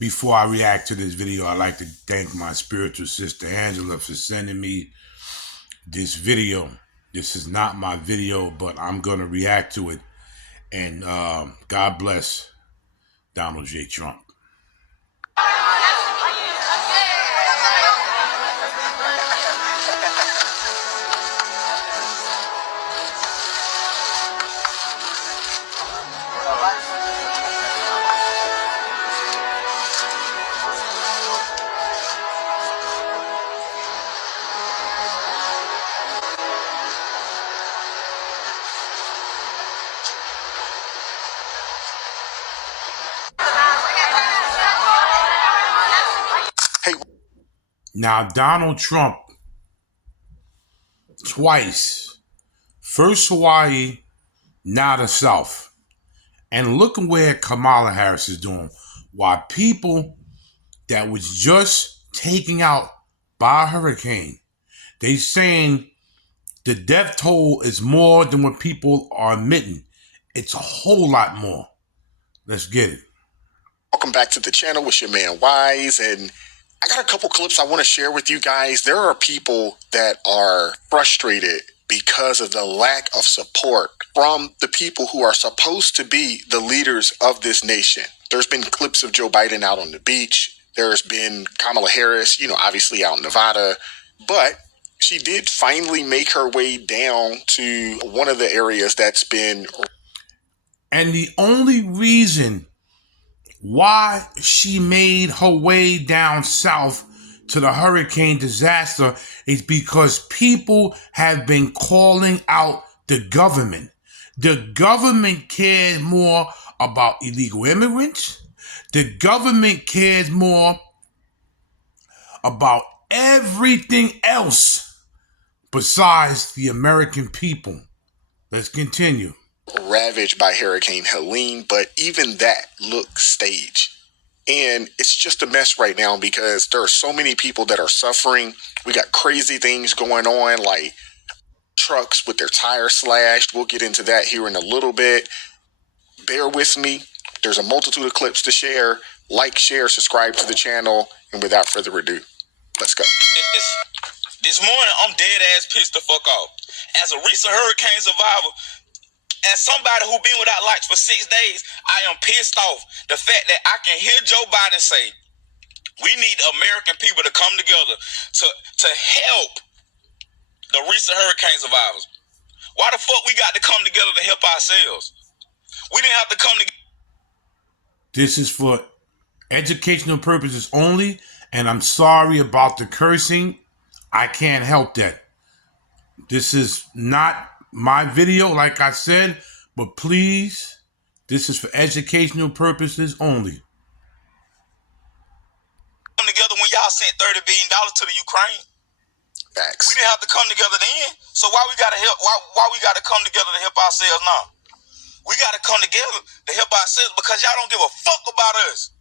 Before I react to this video, I'd like to thank my spiritual sister Angela for sending me this video. This is not my video, but I'm going to react to it. And God bless Donald J. Trump. Hey. Now, Donald Trump, twice, first Hawaii, now the South. And look at where Kamala Harris is doing. While people that was just taken out by a hurricane, they saying the death toll is more than what people are admitting. It's a whole lot more. Let's get it. Welcome back to the channel with your man Wise, and I got a couple clips I want to share with you guys. There are people that are frustrated because of the lack of support from the people who are supposed to be the leaders of this nation. There's been clips of Joe Biden out on the beach. There's been Kamala Harris, obviously out in Nevada, but she did finally make her way down to one of the areas that's been. And the only reason why she made her way down south to the hurricane disaster is because people have been calling out the government. The government cares more about illegal immigrants. The government cares more about everything else besides the American people. Let's continue. Ravaged by Hurricane Helene, but even that looks staged. And it's just a mess right now because there are so many people that are suffering. We got crazy things going on, like trucks with their tires slashed. We'll get into that here in a little bit. Bear with me. There's a multitude of clips to share. Like, share, subscribe to the channel. And without further ado, let's go. This morning, I'm dead ass pissed the fuck off. As a recent hurricane survivor, as somebody who been without lights for 6 days, I am pissed off the fact that I can hear Joe Biden say, we need American people to come together to help the recent hurricane survivors. Why the fuck we got to come together to help ourselves? We didn't have to come together. This is for educational purposes only, and I'm sorry about the cursing. I can't help that. This is not my video, like I said, but please, this is for educational purposes only. Come together when y'all sent $30 billion to the Ukraine. Facts. We didn't have to come together then. So why we gotta help? Why we gotta come together to help ourselves now? We gotta come together to help ourselves because y'all don't give a fuck about us.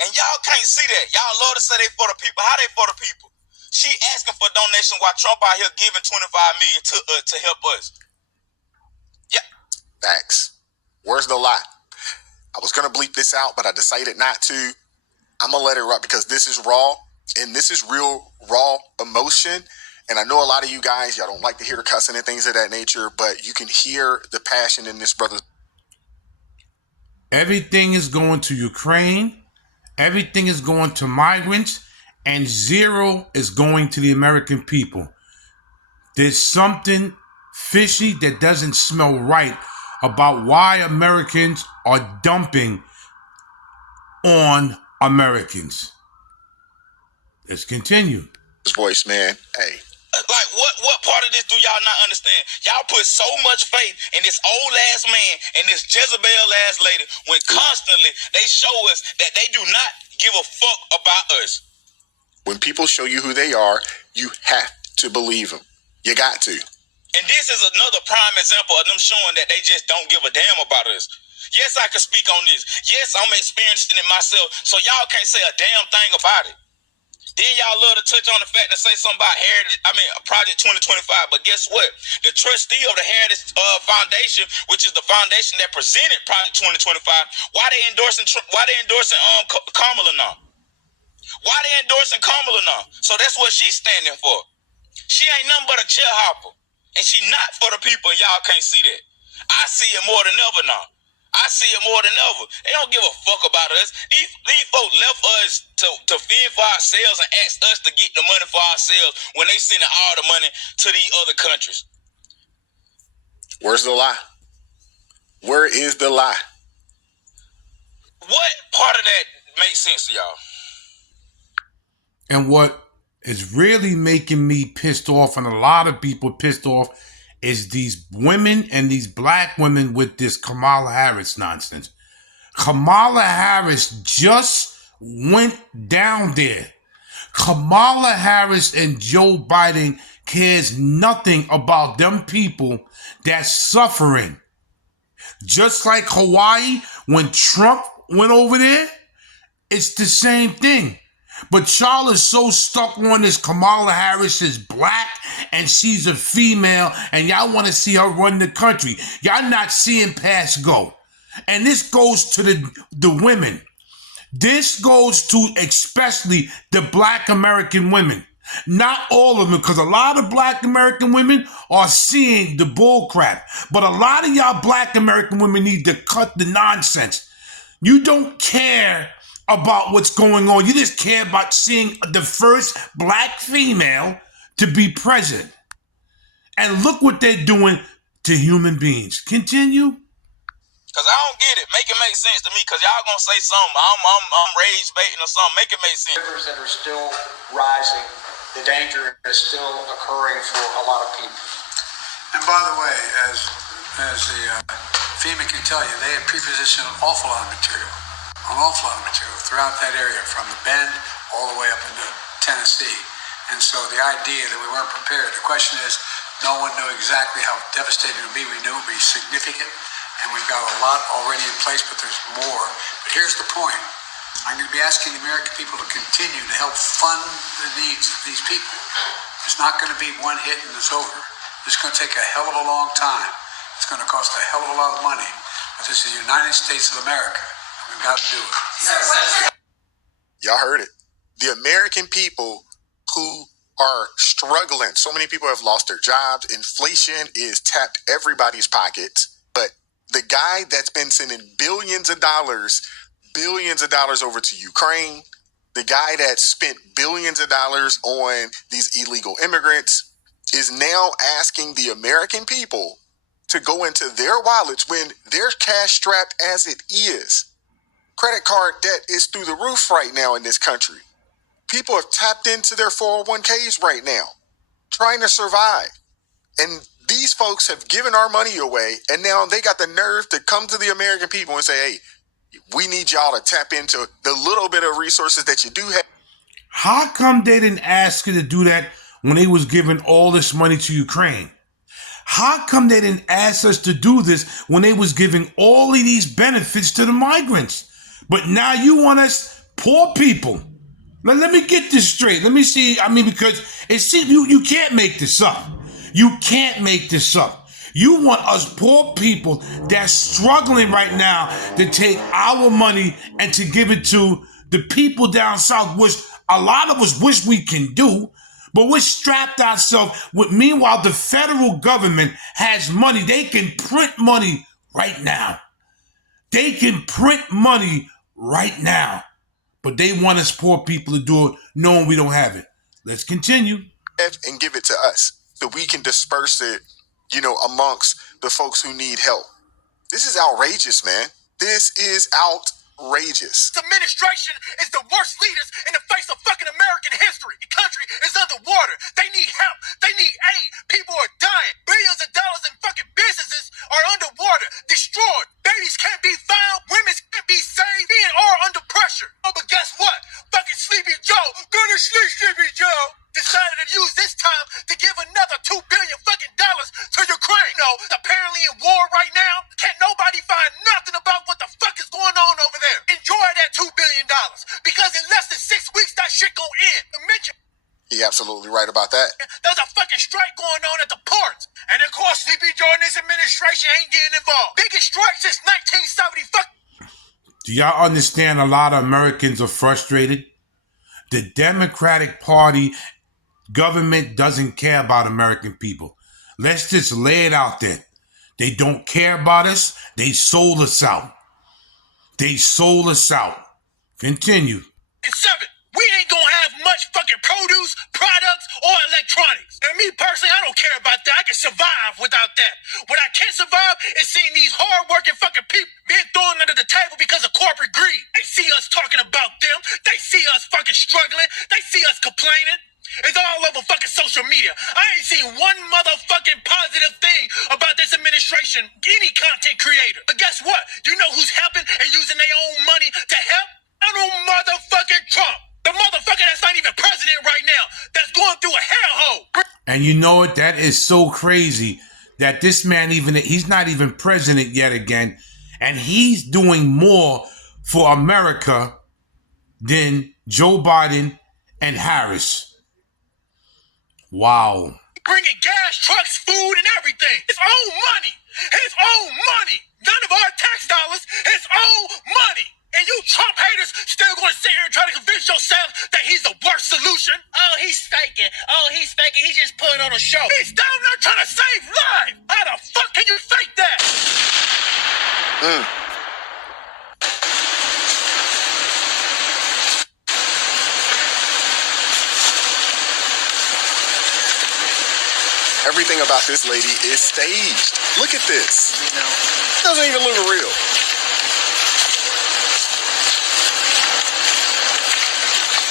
And y'all can't see that. Y'all love to say they for the people. How they for the people? She asking for donation while Trump out here giving $25 million to help us. Yeah. Facts. Where's the lie? I was gonna bleep this out, but I decided not to. I'm gonna let it rock because this is raw, and this is real raw emotion. And I know a lot of you guys, y'all don't like to hear the cussing and things of that nature, but you can hear the passion in this brother. Everything is going to Ukraine. Everything is going to migrants. And zero is going to the American people. There's something fishy that doesn't smell right about why Americans are dumping on Americans. Let's continue. His voice, man. Hey. Like, what part of this do y'all not understand? Y'all put so much faith in this old ass man and this Jezebel ass lady when constantly they show us that they do not give a fuck about us. When people show you who they are, you have to believe them. You got to. And this is another prime example of them showing that they just don't give a damn about us. Yes, I can speak on this. Yes, I'm experiencing it myself, so y'all can't say a damn thing about it. Then y'all love to touch on the fact and say something about Heritage, Project 2025. But guess what? The trustee of the Heritage Foundation, which is the foundation that presented Project 2025, why they endorsing Kamala now? Why they endorsing Kamala now? So that's what she's standing for. She ain't nothing but a chair hopper. And she not for the people, and y'all can't see that. I see it more than ever now. I see it more than ever. They don't give a fuck about us. These folks left us to fend for ourselves and ask us to get the money for ourselves when they sending all the money to these other countries. Where's the lie? Where is the lie? What part of that makes sense to y'all? And what is really making me pissed off, and a lot of people pissed off, is these women and these black women with this Kamala Harris nonsense. Kamala Harris just went down there. Kamala Harris and Joe Biden cares nothing about them people that's suffering. Just like Hawaii, when Trump went over there, it's the same thing. But y'all are so stuck on this Kamala Harris is black and she's a female and y'all want to see her run the country. Y'all not seeing past go. And this goes to the women. This goes to especially the black American women. Not all of them, because a lot of black American women are seeing the bull crap. But a lot of y'all black American women need to cut the nonsense. You don't care about what's going on. You just care about seeing the first black female to be president. And look what they're doing to human beings. Continue. Because I don't get it. Make it make sense to me, because y'all going to say something. I'm rage baiting or something. Make it make sense. Rivers that are still rising. The danger is still occurring for a lot of people. And by the way, as the FEMA can tell you, they had pre-positioned an awful lot of material throughout that area, from the Bend all the way up into Tennessee. And so the idea that we weren't prepared, the question is, no one knew exactly how devastating it would be. We knew it would be significant, and we've got a lot already in place, but there's more. But here's the point. I'm going to be asking the American people to continue to help fund the needs of these people. It's not going to be one hit and it's over. It's going to take a hell of a long time. It's going to cost a hell of a lot of money. But this is the United States of America, and we've got to do it. Y'all heard it. The American people who are struggling. So many people have lost their jobs. Inflation is tapped everybody's pockets. But the guy that's been sending billions of dollars over to Ukraine, the guy that spent billions of dollars on these illegal immigrants, is now asking the American people to go into their wallets when they're cash strapped as it is. Credit card debt is through the roof right now in this country. People have tapped into their 401ks right now, trying to survive. And these folks have given our money away, and now they got the nerve to come to the American people and say, hey, we need y'all to tap into the little bit of resources that you do have. How come they didn't ask you to do that when they was giving all this money to Ukraine? How come they didn't ask us to do this when they was giving all of these benefits to the migrants? But now you want us poor people. Now let me get this straight. Let me see. Because it seems you can't make this up. You can't make this up. You want us poor people that's struggling right now to take our money and to give it to the people down south, which a lot of us wish we can do, but we're strapped ourselves with. Meanwhile, the federal government has money. They can print money right now. They can print money right now, but they want us poor people to do it knowing we don't have it. Let's continue. And give it to us so we can disperse it, amongst the folks who need help. This is outrageous, man. This is outrageous. This administration is the worst leaders in the face of fucking American history. The country is underwater. They need help. They need aid. People are dying. Billions of dollars in fucking businesses are underwater, destroyed. Babies can't be found. Women can't be saved. Men are under pressure. Oh, but guess what? Fucking Sleepy Joe, gonna sleep, Sleepy Joe, decided to use this time to give another $2 billion fucking dollars to Ukraine. No, apparently in war right now, can't nobody find nothing about what the fuck is going on over there. Enjoy that $2 billion, because in less than 6 weeks, that shit gonna end. You're absolutely right about that. There's a fucking strike going on at the ports. And of course, Sleepy Joe and this administration ain't getting involved. Biggest strike since 1970 fucking. Do y'all understand a lot of Americans are frustrated? The Democratic Party government doesn't care about American people. Let's just lay it out there. They don't care about us. They sold us out. They sold us out. Continue. 7. We ain't gonna have much fucking produce, products, or electronics. And me personally, I don't care about that. I can survive without that. What I can't survive is seeing these hard-working fucking people being thrown under the table because of corporate greed. They see us talking about them. They see us fucking struggling. They see us complaining. It's all over fucking social media. I ain't seen one motherfucking positive thing about this administration, any content creator. But guess what? You know who's helping and using their own money to help? Donald motherfucking Trump. The motherfucker that's not even president right now. That's going through a hellhole. And you know what? That is so crazy that this man he's not even president yet again. And he's doing more for America than Joe Biden and Harris. Wow. Bringing gas, trucks, food, and everything. His own money. His own money. None of our tax dollars. His own money. And you Trump haters still going to sit here and try to convince yourself that he's the worst solution? Oh, he's faking. He's just putting on a show. He's down there trying to save lives. How the fuck can you fake that? Everything about this lady is staged. Look at this. It doesn't even look real.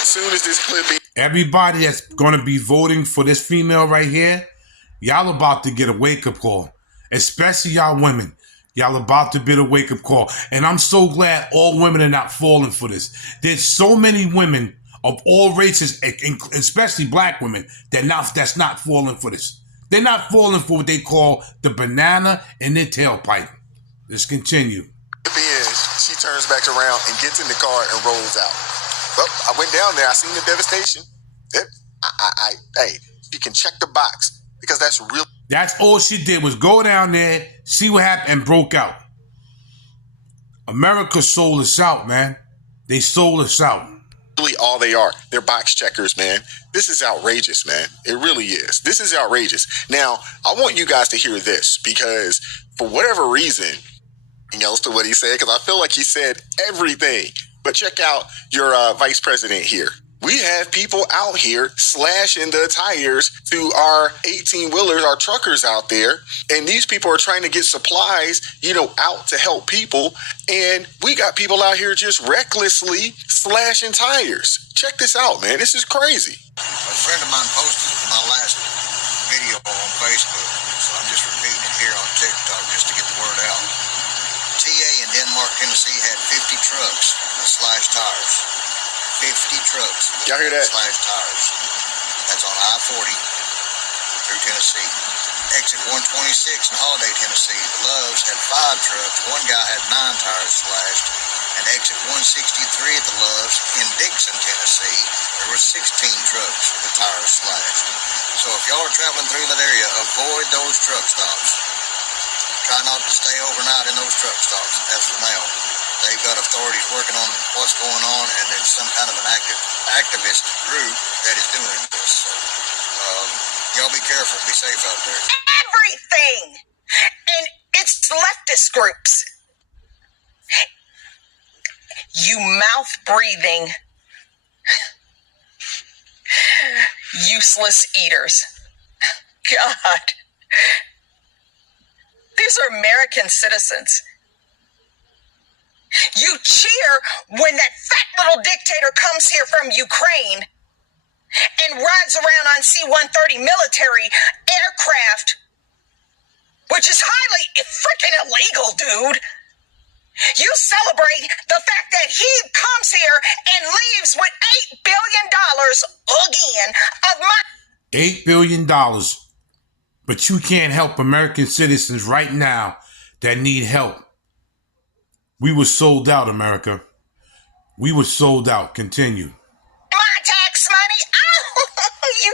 As soon as this clip is... Everybody that's going to be voting for this female right here, y'all about to get a wake-up call. Especially y'all women. Y'all about to get a wake-up call. And I'm so glad all women are not falling for this. There's so many women of all races, especially black women, that's not falling for this. They're not falling for what they call the banana in their tailpipe. Let's continue. She turns back around and gets in the car and rolls out. Well, I went down there. I seen the devastation. Hey, you can check the box because that's real. That's all she did was go down there, see what happened, and broke out. America sold us out, man. They sold us out. Really all they are. They're box checkers, man. This is outrageous, man. It really is. This is outrageous. Now, I want you guys to hear this because for whatever reason, else to what he said, because I feel like he said everything. But check out your vice president here. We have people out here slashing the tires to our 18-wheelers, our truckers out there. And these people are trying to get supplies, out to help people. And we got people out here just recklessly slashing tires. Check this out, man. This is crazy. A friend of mine posted my last video on Facebook, so I'm just repeating it here on TikTok just to get the word out. TA in Denmark, Tennessee had 50 trucks with slashed tires. 50 trucks with Y'all hear that? slashed tires. That's on I-40 through Tennessee. Exit 126 in Holiday, Tennessee. The Loves had 5 trucks. One guy had 9 tires slashed. And exit 163 at the Loves in Dixon, Tennessee, there were 16 trucks with tires slashed. So if y'all are traveling through that area, avoid those truck stops. Try not to stay overnight in those truck stops as for now. They've got authorities working on what's going on, and it's some kind of an activist group that is doing this. So, y'all be careful. Be safe out there. Everything! And it's leftist groups. You mouth-breathing, useless eaters. God. These are American citizens. You cheer when that fat little dictator comes here from Ukraine and rides around on C-130 military aircraft, which is highly freaking illegal, dude. You celebrate the fact that he comes here and leaves with $8 billion again of my... $8 billion. But you can't help American citizens right now that need help. We were sold out, America. We were sold out. Continue. My tax money? Oh, you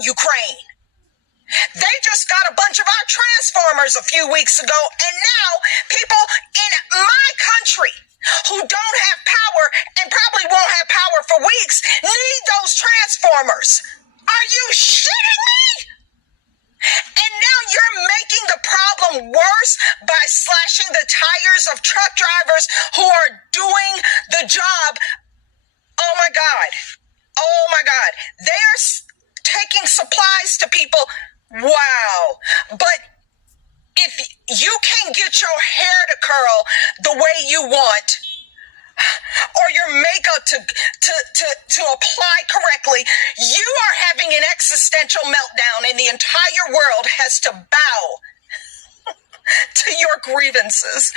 Ukraine. They just got a bunch of our transformers a few weeks ago, and now people in my country who don't have power and probably won't have power for weeks need those transformers. Are you shitting me? And now you're making the problem worse by slashing the tires of truck drivers who are doing the job. Oh my God. Oh my God. They are taking supplies to people. Wow. But if you can get your hair to curl the way you want, or your makeup to apply correctly, you are having an existential meltdown and the entire world has to bow to your grievances.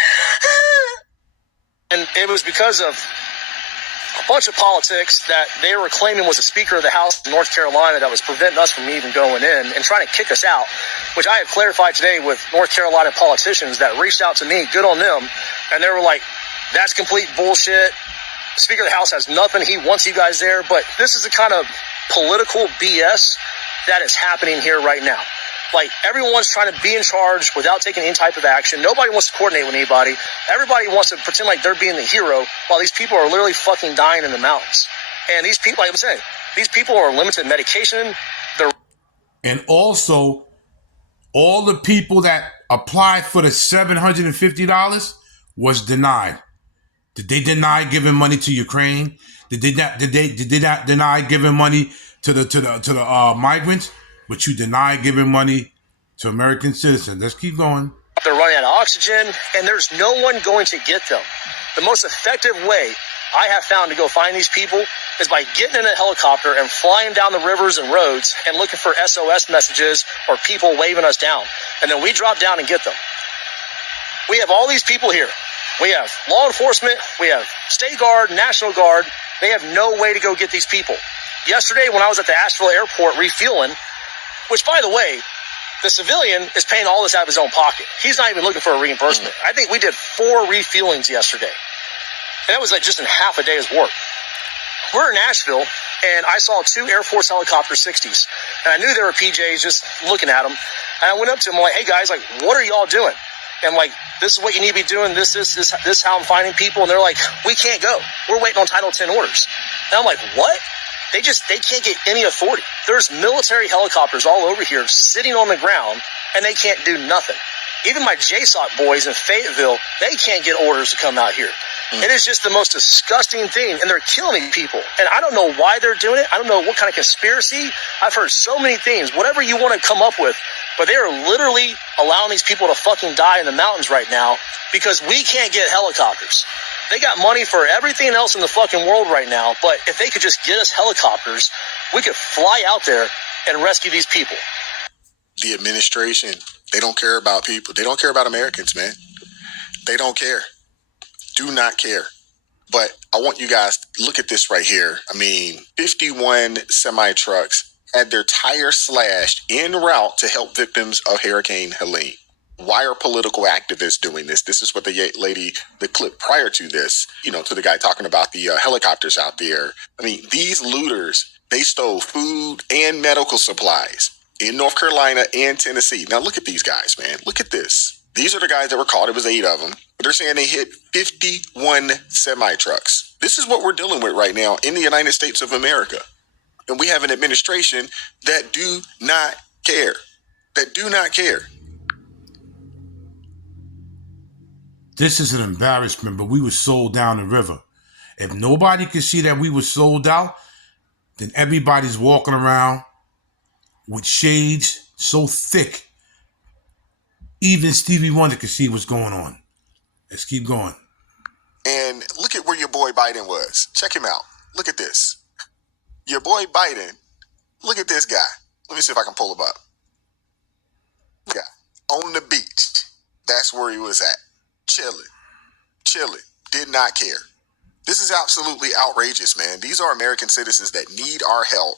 And it was because of a bunch of politics that they were claiming was the Speaker of the House of North Carolina that was preventing us from even going in and trying to kick us out, which I have clarified today with North Carolina politicians that reached out to me, good on them, and they were like, that's complete bullshit. Speaker of the House has nothing. He wants you guys there. But this is the kind of political BS that is happening here right now. Like, everyone's trying to be in charge without taking any type of action. Nobody wants to coordinate with anybody. Everybody wants to pretend like they're being the hero while these people are literally fucking dying in the mountains. And these people, like I'm saying, these people are limited medication. And also, all the people that applied for the $750 was denied. Did they deny giving money to Ukraine? Did they not deny giving money to the migrants? But you deny giving money to American citizens. Let's keep going. They're running out of oxygen, and there's no one going to get them. The most effective way I have found to go find these people is by getting in a helicopter and flying down the rivers and roads and looking for SOS messages or people waving us down. And then we drop down and get them. We have all these people here. We have law enforcement, we have State Guard, National Guard. They have no way to go get these people. Yesterday, when I was at the Asheville airport refueling, which, by the way, the civilian is paying all this out of his own pocket. He's not even looking for a reimbursement. I think we did 4 refuelings yesterday. And that was like just in half a day's work. We're in Asheville, and I saw 2 Air Force helicopter 60s. And I knew they were PJs just looking at them. And I went up to them, like, hey, guys, like, what are y'all doing? And, like, this is what you need to be doing. This is how I'm finding people. And they're like, we can't go. We're waiting on Title 10 orders. And I'm like, what? They can't get any authority. There's military helicopters all over here sitting on the ground, and they can't do nothing. Even my JSOC boys in Fayetteville, they can't get orders to come out here. It is just the most disgusting thing, and they're killing people. And I don't know why they're doing it. I don't know what kind of conspiracy. I've heard so many things, whatever you want to come up with, but they are literally allowing these people to fucking die in the mountains right now because we can't get helicopters. They got money for everything else in the fucking world right now, but if they could just get us helicopters, we could fly out there and rescue these people. The administration, they don't care about people. They don't care about Americans, man. They don't care. Do not care. But I want you guys to look at this right here. I mean, 51 semi-trucks had their tires slashed en route to help victims of Hurricane Helene. Why are political activists doing this? This is what the clip prior to this, to the guy talking about the helicopters out there. I mean, these looters, they stole food and medical supplies in North Carolina and Tennessee. Now look at these guys, man. Look at this. These are the guys that were caught. It was 8 of them. But they're saying they hit 51 semi-trucks. This is what we're dealing with right now in the United States of America. And we have an administration that do not care. That do not care. This is an embarrassment, but we were sold down the river. If nobody could see that we were sold out, then everybody's walking around with shades so thick, even Stevie Wonder could see what's going on. Let's keep going. And look at where your boy Biden was. Check him out. Look at this. Your boy Biden. Look at this guy. Let me see if I can pull him up. Yeah. On the beach. That's where he was at. Chilling. Did not care. This is absolutely outrageous, man. These are American citizens that need our help.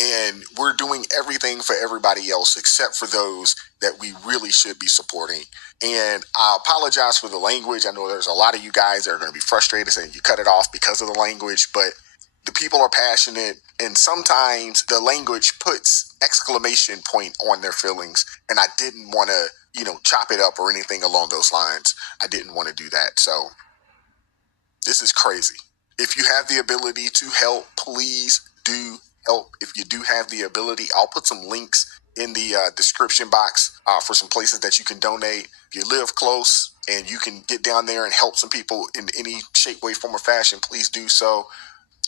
And we're doing everything for everybody else except for those that we really should be supporting. And I apologize for the language. I know there's a lot of you guys that are going to be frustrated saying you cut it off because of the language, but The people are passionate, and sometimes the language puts exclamation point on their feelings, and I didn't want to, chop it up or anything along those lines. I didn't want to do that. So this is crazy. If you have the ability to help, please do help. If you do have the ability, I'll put some links in the description box for some places that you can donate. If you live close and you can get down there and help some people in any shape, way, form, or fashion, please do so.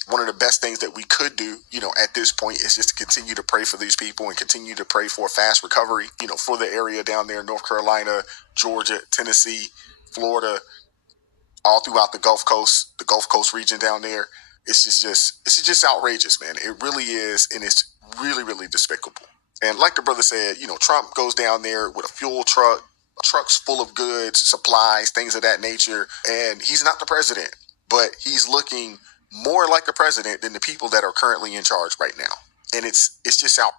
One of the best things that we could do, at this point is just to continue to pray for these people and continue to pray for a fast recovery, for the area down there, North Carolina, Georgia, Tennessee, Florida, all throughout the Gulf Coast region down there. It's just outrageous, man. It really is, and it's really, really despicable. And like the brother said, Trump goes down there with a fuel truck, trucks full of goods, supplies, things of that nature, and he's not the president, but he's looking more like a president than the people that are currently in charge right now. And it's just out.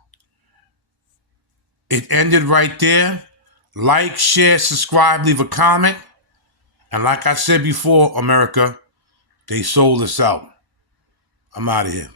It ended right there. Like, share, subscribe, leave a comment. And like I said before, America, they sold us out. I'm out of here.